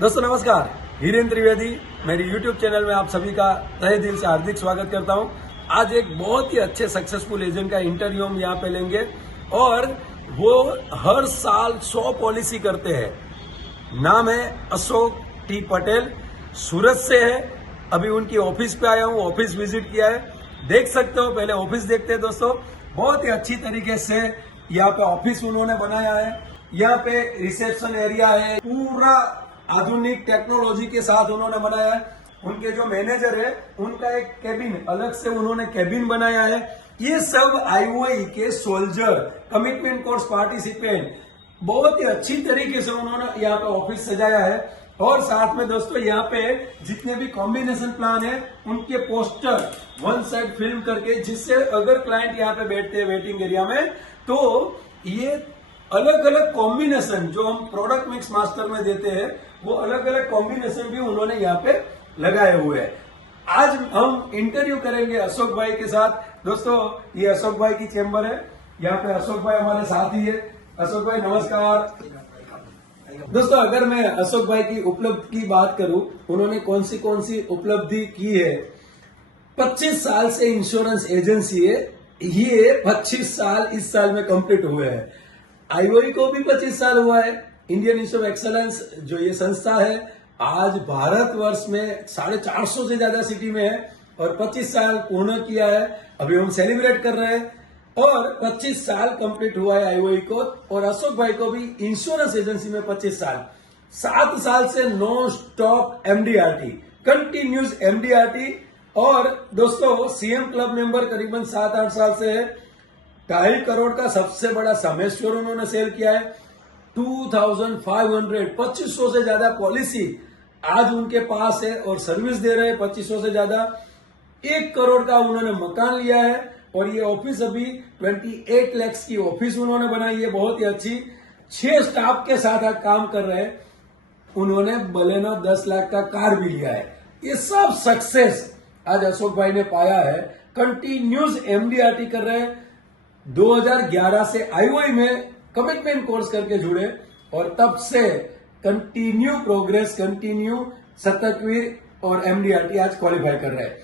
दोस्तों नमस्कार, हीरेन त्रिवेदी मेरी YouTube चैनल में आप सभी का तहे दिल से हार्दिक स्वागत करता हूं। आज एक बहुत ही अच्छे सक्सेसफुल एजेंट का इंटरव्यू हम यहाँ पे लेंगे और वो हर साल 100 पॉलिसी करते हैं। नाम है अशोक टी पटेल, सूरत से है। अभी उनकी ऑफिस पे आया हूँ, ऑफिस विजिट किया है, देख सकते हो। पहले ऑफिस देखते हैं दोस्तों। बहुत ही अच्छी तरीके से यहाँ पे ऑफिस उन्होंने बनाया है। यहाँ पे रिसेप्शन एरिया है, पूरा आधुनिक टेक्नोलॉजी के साथ उन्होंने बनाया है। उनके जो मैनेजर है उनका एक केबिन, अलग से उन्होंने केबिन बनाया है। ये सब आईओआई के सोल्जर, कमिटमेंट कोर्स पार्टिसिपेंट, बहुत ही अच्छी तरीके से उन्होंने यहाँ पे ऑफिस सजाया है। और साथ में दोस्तों यहाँ पे जितने भी कॉम्बिनेशन प्लान है उनके पोस्टर वन साइड फिल्म करके, जिससे अगर क्लाइंट यहाँ पे बैठते हैं वेटिंग एरिया में तो ये अलग अलग कॉम्बिनेशन जो हम प्रोडक्ट मिक्स मास्टर में देते हैं वो अलग अलग कॉम्बिनेशन भी उन्होंने यहाँ पे लगाए हुए हैं। आज हम इंटरव्यू करेंगे अशोक भाई के साथ। दोस्तों ये अशोक भाई की चेंबर है, यहाँ पे अशोक भाई हमारे साथ ही है। अशोक भाई नमस्कार। दोस्तों अगर मैं अशोक भाई की उपलब्धि की बात करूं, उन्होंने कौन सी उपलब्धि की है। 25 साल से इंश्योरेंस एजेंसी है, ये 25 साल इस साल में कंप्लीट हुए हैं। आईओआई को भी 25 साल हुआ है। इंडियन इंस्टीट्यूट ऑफ एक्सेलेंस जो ये संस्था है आज भारतवर्ष में 450 से ज्यादा सिटी में है और 25 साल पूर्ण किया है। अभी हम सेलिब्रेट कर रहे हैं और 25 साल कंप्लीट हुआ है आईओआई को। और अशोक भाई को भी इंश्योरेंस एजेंसी में 25 साल, 7 साल से non stop MDRT, continuous MDRT. और दोस्तों सीएम क्लब मेंबर करीबन 7-8 साल से है। 2.5 करोड़ का सबसे बड़ा समेश्वर उन्होंने सेल किया है। 2500 से ज्यादा पॉलिसी आज उनके पास है और सर्विस दे रहे हैं 2500 से ज्यादा। 1 करोड़ का उन्होंने मकान लिया है और ये ऑफिस अभी 28 लाख की ऑफिस उन्होंने बनाई है, बहुत ही अच्छी। 6 स्टाफ के साथ आज काम कर रहे हैं। उन्होंने बलेनो 10 लाख का कार भी लिया है। ये सब सक्सेस आज अशोक भाई ने पाया है। कंटिन्यूस एमडीआरटी कर रहे हैं। 2011 से आईओआई में कमिटमेंट कोर्स करके जुड़े और तब से कंटिन्यू प्रोग्रेस, कंटिन्यू शतकवीर और एमडीआरटी आज क्वालिफाई कर रहे हैं।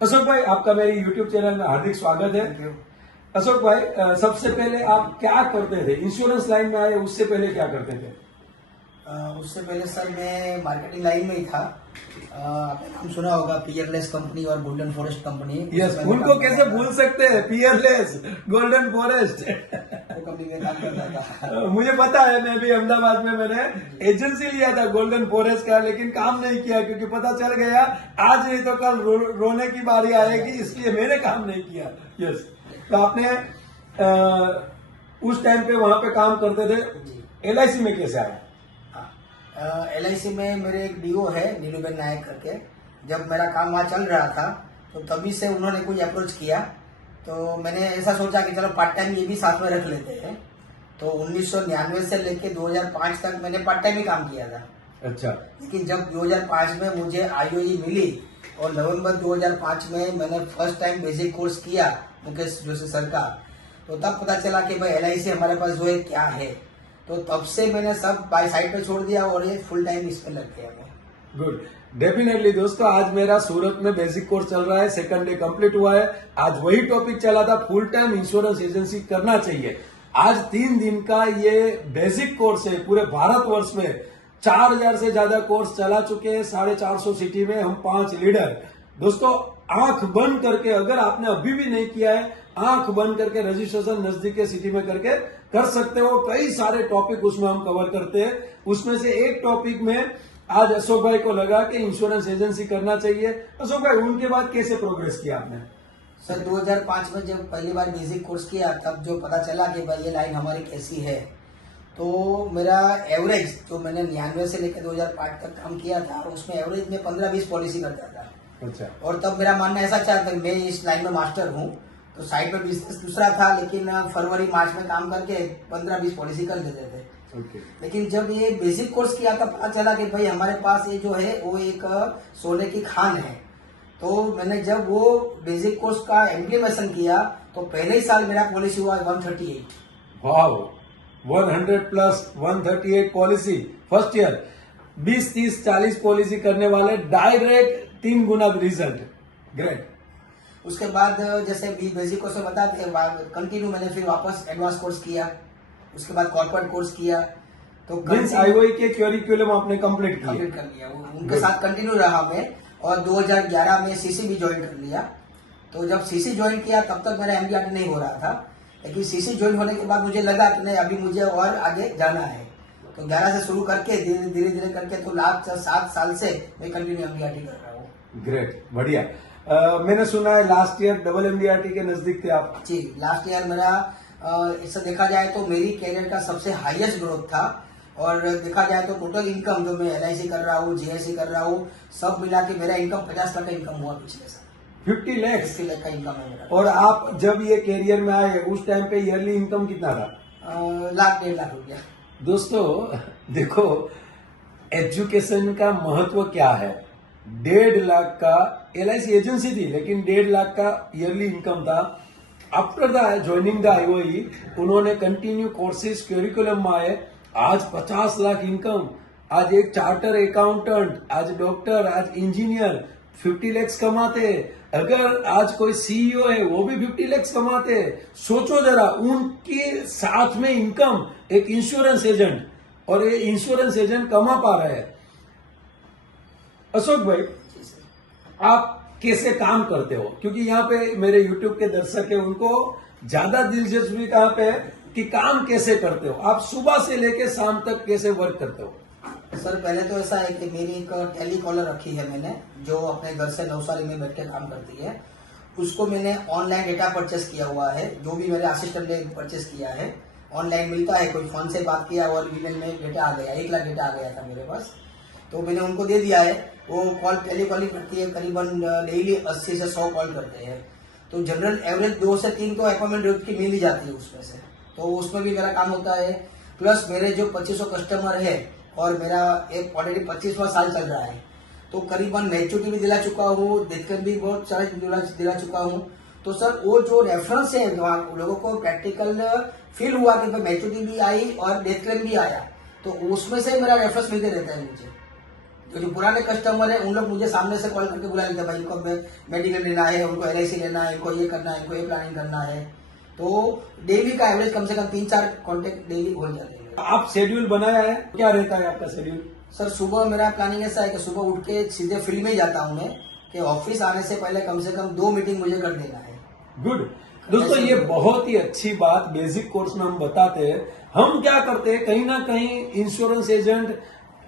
अशोक भाई आपका मेरे यूट्यूब चैनल में हार्दिक स्वागत है। अशोक भाई सबसे पहले आप क्या करते थे? इंश्योरेंस लाइन में आए उससे पहले क्या करते थे? उससे पहले सर मैं मार्केटिंग लाइन में ही था। आपने नाम सुना होगा पियरलेस कंपनी और गोल्डन फॉरेस्ट कंपनी। यस, उनको कैसे भूल सकते हैं, पियरलेस, गोल्डन फॉरेस्ट। वो कंपनी में काम करता था। मुझे पता है, मैं भी अहमदाबाद में मैंने एजेंसी लिया था गोल्डन फॉरेस्ट का, लेकिन काम नहीं किया क्योंकि पता चल गया आज नहीं तो कल रोने की बारी आएगी, इसलिए मैंने काम नहीं किया। यस, तो आपने उस टाइम पे वहां पे काम करते थे। एलआईसी में कैसे आए? एलआईसी में मेरे एक डीओ है नीलूबेन नायक करके। जब मेरा काम वहाँ चल रहा था तो तभी से उन्होंने कुछ अप्रोच किया, तो मैंने ऐसा सोचा कि चलो पार्ट टाइम ये भी साथ में रख लेते हैं। तो 1999 से लेके 2005 तक मैंने पार्ट टाइम ही काम किया था। अच्छा। लेकिन जब 2005 में मुझे आईओई मिली और नवंबर 2005 में मैंने फर्स्ट टाइम बेसिक कोर्स किया मुकेश जोशी सर का, तो तब पता चला कि भाई एलआईसी हमारे पास जो है क्या है। तो तब से मैंने सब बाय साइड पे छोड़ दिया और ये फुल टाइम इसमें लग गया मैं। गुड, डेफिनेटली दोस्तों आज मेरा सूरत में बेसिक कोर्स चल रहा है, सेकंड डे कंप्लीट हुआ है। आज वही टॉपिक चला था, फुल टाइम इंश्योरेंस एजेंसी करना चाहिए। आज 3 दिन का ये बेसिक कोर्स है। पूरे भारतवर्ष में 4000 से ज्यादा कोर्स चला चुके हैं। 450 सिटी में हम 5 लीडर। दोस्तों आंख बंद करके, अगर आपने अभी भी नहीं किया है, आंख बंद करके रजिस्ट्रेशन नजदीक के सिटी में करके कर सकते हो। कई सारे टॉपिक उसमें हम कवर करते हैं। उसमें से एक टॉपिक में आज अशोक भाई को लगा कि इंश्योरेंस एजेंसी करना चाहिए। अशोक भाई उनके बाद कैसे प्रोग्रेस किया आपने? सर 2005 में जब पहली बार बेसिक कोर्स किया तब जो पता चला कि भाई ये लाइन हमारी कैसी है, तो मेरा एवरेज जो मैंने 99 से लेकर 2005 तक काम किया था उसमें एवरेज में 15-20 पॉलिसी करता था। अच्छा। और तब मेरा मानना ऐसा चाहता था, मैं इस लाइन में मास्टर हूँ तो साइड में बिजनेस दूसरा था, लेकिन फरवरी मार्च में काम करके 15-20 पॉलिसी कर देते थे। लेकिन जब ये बेसिक कोर्स किया तब पता चला कि भाई हमारे पास ये जो है वो एक सोने की खान है। तो मैंने जब वो बेसिक कोर्स का इम्प्लीमेशन किया तो पहले ही साल मेरा पॉलिसी हुआ 138। वाह, 100 plus 138 policy first year. 20, 30, 40 policy करने वाले डायरेक्ट 3 गुना रिजल्ट। ग्रेट। उसके बाद जैसे बेसिक कोर्स में बताते हैं, कंटिन्यू मैंने फिर वापस एडवांस कोर्स किया, उसके बाद कॉर्पोरेट कोर्स किया। तो मीन्स आईओई के क्यूरिकुलम आपने कंप्लीट कर लिया, उनके साथ कंटिन्यू रहा मैं। और 2011 में सीसी भी ज्वाइन कर लिया। तो जब सीसी ज्वाइन किया तब तक मेरा एमडीआरटी नहीं हो रहा था, लेकिन सीसी ज्वाइन होने के बाद मुझे लगा कि नहीं अभी मुझे और आगे जाना है। तो 11 से शुरू करके धीरे धीरे करके तो लास्ट 7 साल से मैं कंटिन्यू एमडीआरटी कर रहा हूँ। ग्रेट, बढ़िया। मैंने सुना है लास्ट ईयर डबल एमडीआरटी के नजदीक थे आप। जी, लास्ट ईयर मेरा इससे देखा जाए तो मेरी कैरियर का सबसे हाईएस्ट ग्रोथ था। और देखा जाए तो टोटल इनकम जो मैं एलआईसी कर रहा हूँ, जीएससी कर रहा हूँ, सब मिला के मेरा इनकम 50 लाख का इनकम हुआ पिछले साल। 50 लाख? 50 लाख का इनकम है मेरा। और आप जब ये कैरियर में आए उस टाइम पे ईयरली इनकम कितना था? 1,00,000-1,50,000 रुपया। दोस्तों देखो, एजुकेशन का महत्व क्या है। 1.5 लाख का एलआईसी एजेंसी थी, लेकिन 1.5 लाख का ईयरली इनकम था। After the joining the IOE उन्होंने कंटिन्यू कोर्सेज क्यूरिकुलम में आए, आज 50 लाख इनकम, आज एक चार्टर अकाउंटेंट, आज डॉक्टर, आज इंजीनियर 50 लाख कमाते। अगर आज कोई सीईओ है वो भी 50 लाख कमाते। सोचो जरा, उनके साथ में इनकम एक इंश्योरेंस एजेंट, और ये इंश्योरेंस एजेंट कमा पा रहे हैं। अशोक भाई, आप कैसे काम करते हो? क्योंकि यहाँ पे मेरे यूट्यूब के दर्शक है, उनको ज्यादा दिलचस्पी कहाँ पे है कि काम कैसे करते हो आप? सुबह से लेके शाम तक कैसे वर्क करते हो? सर पहले तो ऐसा है कि मेरी एक टेली कॉलर रखी है मैंने, जो अपने घर से नवसारी में बैठ के काम करती है। उसको मैंने ऑनलाइन डेटा परचेस किया हुआ है, जो भी मेरे असिस्टेंट ने परचेस किया है ऑनलाइन मिलता है। कोई फोन से बात किया और ईमेल में डेटा आ गया, 1 लाख डेटा आ गया था मेरे पास, तो मैंने उनको दे दिया है। वो कॉल टेली कॉलिंग करती है, करीबन डेली 80 से 100 कॉल करते हैं। तो जनरल एवरेज 2 से 3 तो अपॉइंटमेंट रेट की मिल ही जाती है उसमें से, तो उसमें भी मेरा काम होता है। प्लस मेरे जो 2500 कस्टमर है और मेरा एक ऑलरेडी 25वां साल चल रहा है, तो करीबन मैच्योरिटी भी दिला चुका हूँ, डेथकन भी बहुत सारे दिला चुका हूँ। तो सर वो जो रेफरेंस है लोगों को प्रैक्टिकल फील हुआ कि मैच्योरिटी भी आई और डेथकन भी आया, तो उसमें से मेरा रेफरेंस मिलते रहता है मुझे। तो जो पुराने कस्टमर है उन लोग मुझे सामने से कॉल करके बुला लेते हैं, भाई इनको मेडिकल लेना है, उनको एलआईसी लेना है, इनको ये करना है, इनको ये प्लानिंग करना है। तो डेली का एवरेज कम से कम 3-4 कॉन्टेक्ट डेली हो जाते हैं। आप शेड्यूल बनाया है, क्या रहता है आपका शेड्यूल? सर सुबह मेरा प्लानिंग ऐसा है कि सुबह उठ के सीधे फील्ड में ही जाता हूँ मैं, कि ऑफिस आने से कम 2 मीटिंग मुझे कर देना है। गुड। दोस्तों ये बहुत ही अच्छी बात बेसिक कोर्स में हम बताते हैं। हम क्या करते हैं, कहीं ना कहीं इंश्योरेंस एजेंट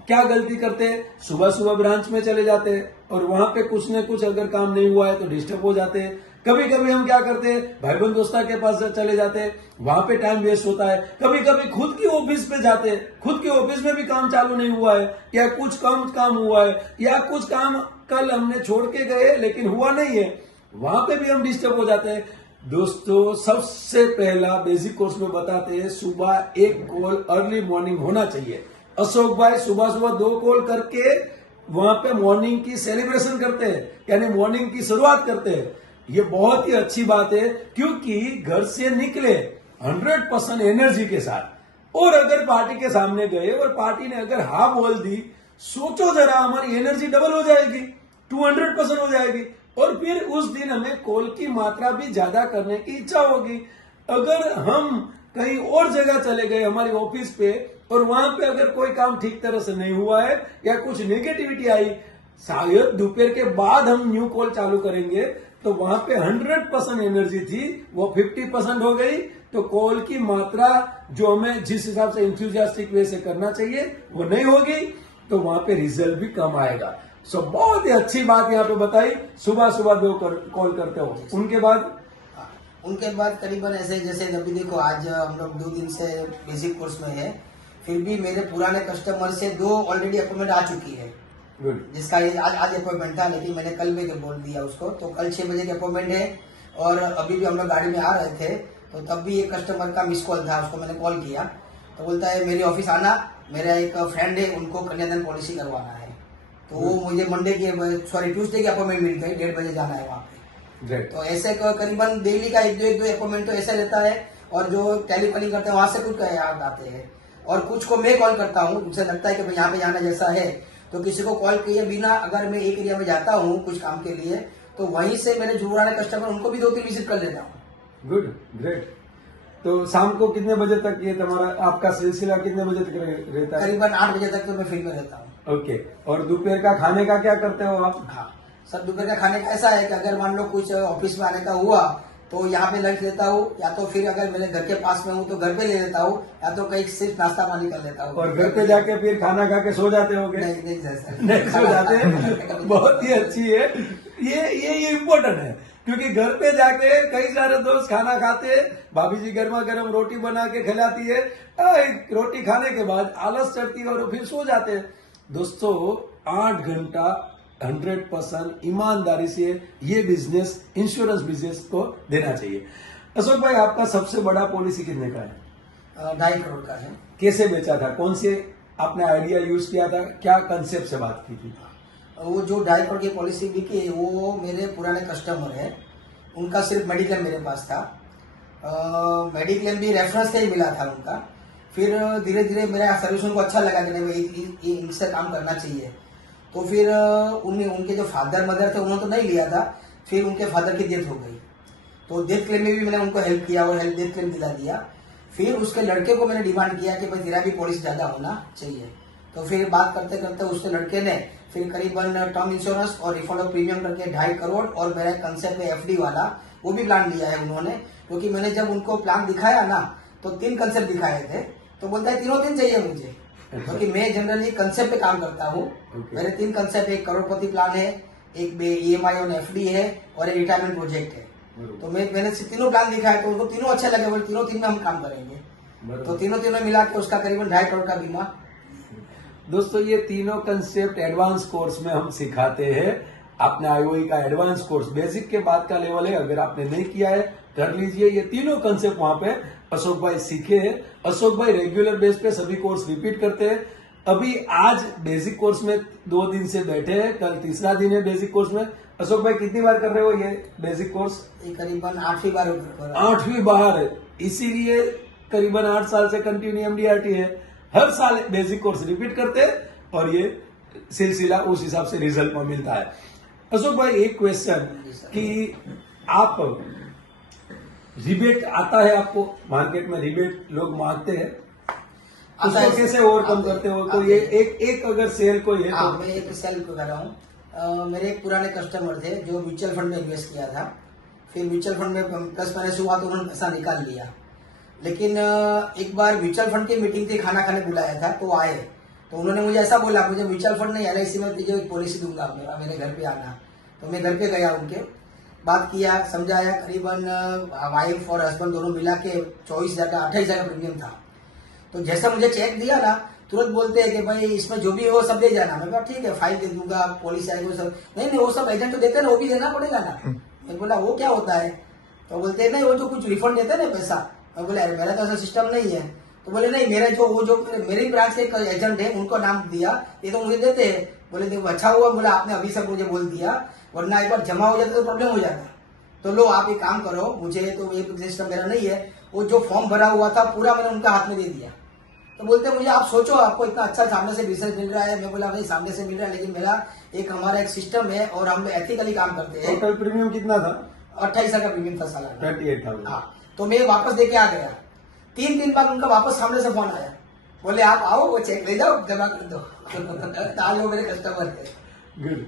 क्या गलती करते हैं, सुबह सुबह ब्रांच में चले जाते हैं और वहां पे कुछ न कुछ अगर काम नहीं हुआ है तो डिस्टर्ब हो जाते हैं। कभी कभी हम क्या करते हैं, भाई बंद दोस्ता के पास चले जाते हैं, वहां पे टाइम वेस्ट होता है। कभी कभी खुद की ऑफिस पे जाते हैं, खुद के ऑफिस में भी काम चालू नहीं हुआ है, या कुछ कम काम हुआ है, या कुछ काम कल हमने छोड़ के गए लेकिन हुआ नहीं है, वहां पे भी हम डिस्टर्ब हो जाते हैं। दोस्तों सबसे पहला बेसिक कोर्स में बताते हैं, सुबह एक कॉल अर्ली मॉर्निंग होना चाहिए। अशोक भाई सुबह सुबह 2 कॉल करके वहां पे मॉर्निंग की सेलिब्रेशन करते हैं, यानी मॉर्निंग की शुरुआत करते हैं। ये बहुत ही अच्छी बात है, क्योंकि घर से निकले 100% एनर्जी के साथ, और अगर पार्टी के सामने गए और पार्टी ने अगर हाँ बोल दी, सोचो जरा हमारी एनर्जी डबल हो जाएगी, 200% हो जाएगी, और फिर उस दिन हमें कॉल की मात्रा भी ज्यादा करने की इच्छा होगी। अगर हम कहीं और जगह चले गए हमारी ऑफिस पे, और वहां पे अगर कोई काम ठीक तरह से नहीं हुआ है या कुछ नेगेटिविटी आई, शायद दोपहर के बाद हम न्यू कॉल चालू करेंगे, तो वहां पे 100% एनर्जी थी वो 50% हो गई। तो कॉल की मात्रा जो हमें जिस हिसाब से इंथुजियास्टिक वे से करना चाहिए वो नहीं होगी, तो वहां पे रिजल्ट भी कम आएगा। सो बहुत ही अच्छी बात यहाँ पे बताई, सुबह सुबह 2 कॉल करते हो। उनके बाद करीबन ऐसे जैसे अभी देखो आज हम लोग 2 दिन से बेसिक कोर्स में है, फिर भी मेरे पुराने कस्टमर से 2 ऑलरेडी अपॉइंटमेंट आ चुकी है। गुड। जिसका आज अपॉइंटमेंट था, लेकिन मैंने कल भी बोल दिया उसको, तो कल 6 बजे की अपॉइंटमेंट है। और अभी भी हम लोग गाड़ी में आ रहे थे, तो तब भी एक कस्टमर का मिस कॉल था, उसको मैंने कॉल किया, तो बोलता है मेरी ऑफिस आना, मेरा एक फ्रेंड है उनको कन्यादान पॉलिसी करवाना है। तो वो मुझे ट्यूसडे की अपॉइंटमेंट मिल गई, 1:30 बजे जाना है वहाँ पे। तो ऐसे करीबन डेली का 1-2 अपॉइंटमेंट तो ऐसा रहता है। और जो टेलीफोनिंग करते हैं वहां से कुछ याद आते हैं, और कुछ को मैं कॉल करता हूँ, मुझे लगता है कि भाई यहाँ पे जाना जैसा है, तो किसी को कॉल किए बिना अगर मैं एक एरिया में जाता हूँ कुछ काम के लिए, तो वहीं से मेरे जो पुराने कस्टमर उनको भी 2-3 विजिट कर लेता हूँ। Good, great. तो शाम को कितने बजे तक ये तुम्हारा आपका सिलसिला कितने बजे तक रहता है? करीबन 8 बजे तक तो मैं फील्ड में रहता हूँ। ओके। और दोपहर का खाने का क्या करते हो आप? हाँ सर, दोपहर का खाने का ऐसा है कि अगर मान लो कुछ ऑफिस में आने का हुआ तो यहाँ पे लंच लेता हूँ, या तो फिर अगर मेरे घर के पास में हूँ तो घर पे ले लेता हूँ, या तो कहीं सिर्फ नाश्ता पानी कर लेता हूँ। और घर पे जाके फिर खाना खा के सो जाते होगे? नहीं सर, नहीं सो जाते। बहुत ही अच्छी है ये इम्पोर्टेंट है, क्योंकि घर पे जाके कई सारे दोस्त खाना खाते हैं, भाभी जी गर्मा गर्म रोटी बना के खिलाती है, रोटी खाने के बाद आलस चढ़ती है और फिर सो जाते हैं। दोस्तों 8 घंटा 100% ईमानदारी से ये बिजनेस, इंश्योरेंस बिजनेस को देना चाहिए। अशोक भाई, आपका सबसे बड़ा पॉलिसी कितने का है? 2.5 करोड़ का है। कैसे बेचा था? कौन से आपने आइडिया यूज किया था? क्या कंसेप्ट से बात की थी? वो जो 2.5 करोड़ की पॉलिसी बिकी है वो मेरे पुराने कस्टमर है, उनका सिर्फ मेडिक्लेम मेरे पास था। मेडिक्लेम भी रेफरेंस से ही मिला था उनका। फिर धीरे धीरे मेरा सर्विस उनको अच्छा लगा कि नहीं भाई इनसे काम करना चाहिए। तो फिर उनके जो फादर मदर थे उन्होंने तो नहीं लिया था, फिर उनके फादर की डेथ हो गई, तो डेथ क्लेम में भी मैंने उनको हेल्प किया और डेथ क्लेम दिला दिया। फिर उसके लड़के को मैंने डिमांड किया कि भाई तेरा भी पॉलिसी ज्यादा होना चाहिए। तो फिर बात करते करते उसके लड़के ने फिर करीबन टर्म इंश्योरेंस और रिफंड ऑफ प्रीमियम करके 2.5 करोड़ और मेरा कंसेप्ट है एफडी वाला, वो भी प्लान लिया है उन्होंने। क्योंकि मैंने जब उनको प्लान दिखाया ना तो 3 कंसेप्ट दिखाए थे, तो बोलता है तीनों दिन चाहिए मुझे, क्योंकि मैं जनरली कंसेप्ट पे काम करता हूँ। मेरे 3 कंसेप्ट, एक करोड़पति प्लान है, एक EMI और एफडी है और एक रिटायरमेंट प्रोजेक्ट है। तो मैंने तीनों प्लान दिखाया तो उनको तीनों अच्छे लगे, बोले तीनों में हम काम करेंगे। तो तीनों मिला के उसका करीबन 2.5 करोड़ का बीमा। दोस्तों ये तीनों कंसेप्ट एडवांस कोर्स में हम सिखाते हैं। आपने IOE का एडवांस कोर्स, बेसिक के बाद का लेवल है, अगर आपने नहीं किया है कर लीजिए। ये तीनों कंसेप्ट वहां पे अशोक भाई सीखे हैं। अशोक भाई रेगुलर बेस पे सभी कोर्स रिपीट करते हैं। अभी आज बेसिक कोर्स में 2 दिन से बैठे हैं, कल तीसरा दिन है बेसिक कोर्स में। अशोक भाई कितनी बार कर रहे हो ये बेसिक कोर्स? ये करीबन 8वीं बार। 8वीं बार, इसीलिए करीबन 8 साल से कंटिन्यू MDRT है। हर साल बेसिक कोर्स रिपीट करते हैं और ये सिलसिला उस हिसाब से रिजल्ट में मिलता है। अशोक भाई एक क्वेश्चन कि आप रिबेट आता है आपको, मार्केट में रिबेट लोग मांगते हैं, उसको कैसे ओवरकम करते हो? तो ये एक अगर सेल को ये तो मैं एक सेल को कर रहा हूँ। मेरे एक पुराने कस्टमर थे जो म्यूचुअल फंड में इन्वेस्ट किया था, फिर म्यूचुअल फंड में प्लस माइनस हुआ तो उन्होंने पैसा निकाल लिया। लेकिन एक बार म्यूचुअल फंड की मीटिंग थी, खाना खाने बुलाया था तो आए, तो उन्होंने मुझे ऐसा बोला, मुझे म्यूचुअल फंड नहीं LIC में तुझे एक पॉलिसी दूंगा, मेरे घर पे आना। तो मैं घर पे गया, उनके बात किया, समझाया। करीबन वाइफ और हस्बैंड दोनों मिला के 24,000 का 28,000 का प्रीमियम था। तो जैसा मुझे चेक दिया ना, तुरंत बोलते हैं कि भाई इसमें जो भी हो सब दे जाना। मैं कहा ठीक है, फाइल दे दूंगा, पॉलिसी आएगी सब। नहीं वो सब एजेंट तो देते ना, वो भी देना पड़ेगा ना। मैं बोला वो क्या होता है? तो बोलते हैं नहीं वो जो कुछ रिफंड देते ना पैसा। मैं बोला अरे मेरा तो ऐसा सिस्टम नहीं है। तो बोले नहीं मेरे जो मेरी ब्रांच के एक एजेंट है उनको नाम दिया, ये तो मुझे देते हैं। बोले देखो अच्छा हुआ, बोला आपने अभी सब मुझे बोल दिया, वरना एक बार जमा हो जाता तो प्रॉब्लम हो जाता। तो लो आप एक काम करो, मुझे तो ये सिस्टम मेरा नहीं है, वो जो फॉर्म भरा हुआ था पूरा मैंने उनका हाथ में दे दिया। तो बोलते मुझे आप सोचो आपको इतना अच्छा सामने से बिजनेस मिल रहा है। मैं बोला भाई सामने से मिल रहा है, लेकिन मेरा हमारा एक सिस्टम है और हम एथिकली काम करते हैं। टोटल प्रीमियम कितना था? 28,000 का प्रीमियम था सालाना। 38,000। हाँ, तो मैं वापस देके आ गया। 3 दिन बाद उनका वापस सामने से फोन आया, बोले आप आओ वो चेक ले जाओ जमा कर दो। आज वो मेरे कस्टमर थे। गुड।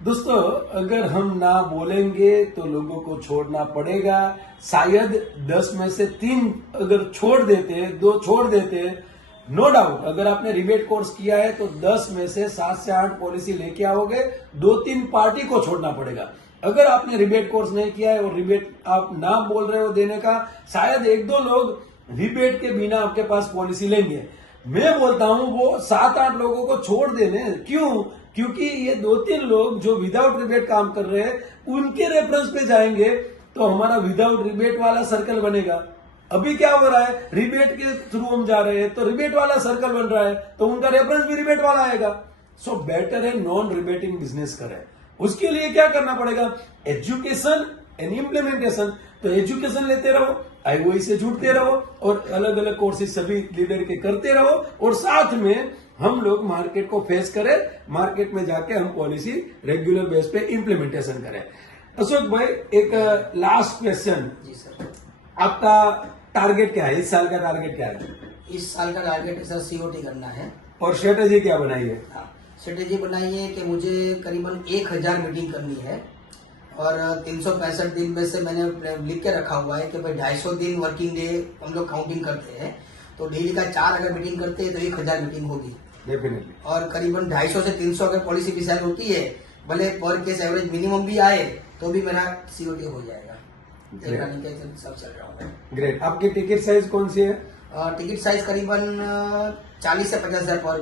दोस्तों अगर हम ना बोलेंगे तो लोगों को छोड़ना पड़ेगा। शायद 10 में से 3 अगर छोड़ देते, 2 छोड़ देते, नो डाउट अगर आपने रिबेट कोर्स किया है तो 10 में से 7 से 8 पॉलिसी लेके आओगे, 2-3 पार्टी को छोड़ना पड़ेगा। अगर आपने रिबेट कोर्स नहीं किया है और रिबेट आप ना बोल रहे हो देने का, शायद 1-2 लोग रिबेट के बिना आपके पास पॉलिसी लेंगे। मैं बोलता हूं वो 7-8 लोगों को छोड़ देने। क्यों? क्योंकि ये 2-3 लोग जो विदाउट रिबेट काम कर रहे हैं उनके रेफरेंस पे जाएंगे तो हमारा विदाउट रिबेट वाला सर्कल बनेगा। अभी क्या हो रहा है, रिबेट के थ्रू हम जा रहे हैं तो रिबेट वाला सर्कल बन रहा है, तो उनका रेफरेंस भी रिबेट वाला आएगा। सो बेटर है नॉन रिबेटिंग बिजनेस करें। उसके लिए क्या करना पड़ेगा? Education and implementation. तो एजुकेशन लेते रहो, IOI से जुड़ते रहो और अलग अलग कोर्सेज सभी लीडर के करते रहो और साथ में हम लोग मार्केट को फेस करें, मार्केट में जाके हम पॉलिसी रेगुलर बेस पे इम्प्लीमेंटेशन करें। अशोक भाई, एक लास्ट क्वेश्चन, जी सर। आपका टारगेट क्या है? इस साल का टारगेट क्या है? इस साल का टारगेट है सर COT करना है। और स्ट्रेटेजी क्या बनाई है? हाँ, स्ट्रेटेजी बनाई है कि मुझे करीबन 1000 मीटिंग करनी है और 365 दिन में से मैंने लिख के रखा हुआ है कि भाई 250 दिन वर्किंग डे हम लोग काउंटिंग करते हैं, तो डेली का 4 अगर मीटिंग करते हैं तो 1000 मीटिंग होगी डेफिनेटली। और करीबन 250 से 300 अगर पॉलिसी डिसाइड होती है, भले पर केस एवरेज मिनिमम भी आए तो भी मेरा COT हो जाएगा। सब चल रहा हूँ। ग्रेट। आपकी टिकट साइज कौन सी है? टिकट साइज करीबन 40 से 50 हजार पर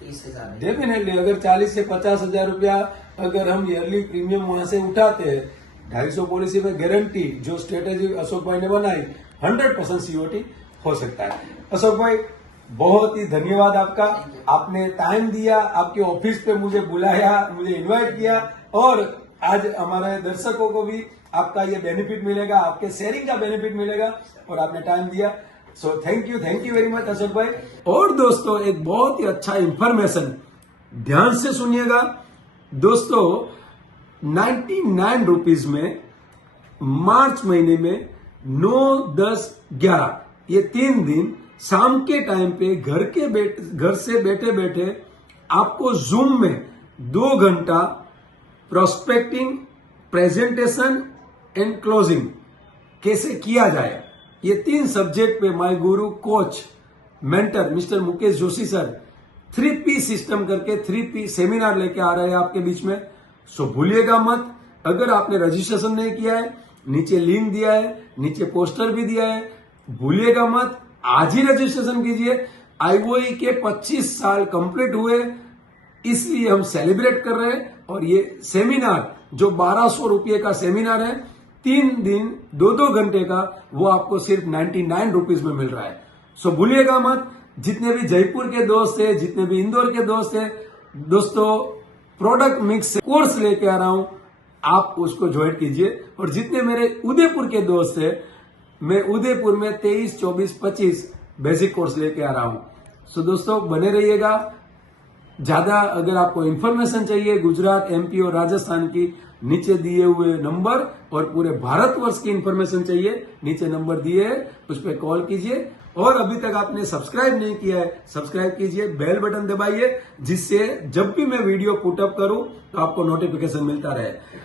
30,000 है। डेफिनेटली अगर 40 से 50 हजार रुपया अगर हम ईयरली प्रीमियम वहां से उठाते हैं, 250 पॉलिसी में गारंटी जो स्ट्रेटेजी अशोक भाई ने बनाई 100% COT हो सकता है। अशोक भाई, बहुत ही धन्यवाद आपका। आपने टाइम दिया, आपके ऑफिस पे मुझे बुलाया, मुझे इनवाइट किया और आज हमारे दर्शकों को भी आपका ये बेनिफिट मिलेगा, आपके शेयरिंग का बेनिफिट मिलेगा और आपने टाइम दिया। So thank you very much Ashok भाई। और दोस्तों, एक बहुत ही अच्छा इंफॉर्मेशन ध्यान से सुनिएगा दोस्तों। 99 रुपीज में मार्च महीने में 9, 10, 11 ये 3 दिन शाम के टाइम पे घर से बैठे बैठे आपको जूम में 2 घंटा प्रोस्पेक्टिंग, प्रेजेंटेशन एंड क्लोजिंग कैसे किया जाए, ये 3 सब्जेक्ट पे my Guru coach mentor mister Mukesh Joshi sir 3P system करके 3P सेमिनार लेके आ रहे हैं आपके बीच में। सो भूलिएगा मत। अगर आपने रजिस्ट्रेशन नहीं किया है, नीचे लिंक दिया है, नीचे पोस्टर भी दिया है, भूलिएगा मत, आज ही रजिस्ट्रेशन कीजिए। IOI के 25 साल कंप्लीट हुए, इसलिए हम सेलिब्रेट कर रहे हैं और ये सेमिनार जो 1200 रुपये का सेमिनार है, 3 दिन 2-2 घंटे का, वो आपको सिर्फ 99 रुपीज में मिल रहा है। सो भूलिएगा मत। जितने भी जयपुर के दोस्त है, जितने भी इंदौर के दोस्त है, दोस्तों प्रोडक्ट मिक्स कोर्स लेके आ रहा हूं, आप उसको ज्वाइन कीजिए। और जितने मेरे उदयपुर के दोस्त है, मैं उदयपुर में 23, 24, 25 बेसिक कोर्स लेके आ रहा हूं। सो दोस्तों बने रहिएगा। ज्यादा अगर आपको इंफॉर्मेशन चाहिए गुजरात, MP और राजस्थान की, नीचे दिए हुए नंबर और पूरे भारतवर्ष की इंफॉर्मेशन चाहिए, नीचे नंबर दिए है, उस पर कॉल कीजिए। और अभी तक आपने सब्सक्राइब नहीं किया है, सब्सक्राइब कीजिए, बेल बटन दबाइए, जिससे जब भी मैं वीडियो पुटअप करूं तो आपको नोटिफिकेशन मिलता रहे।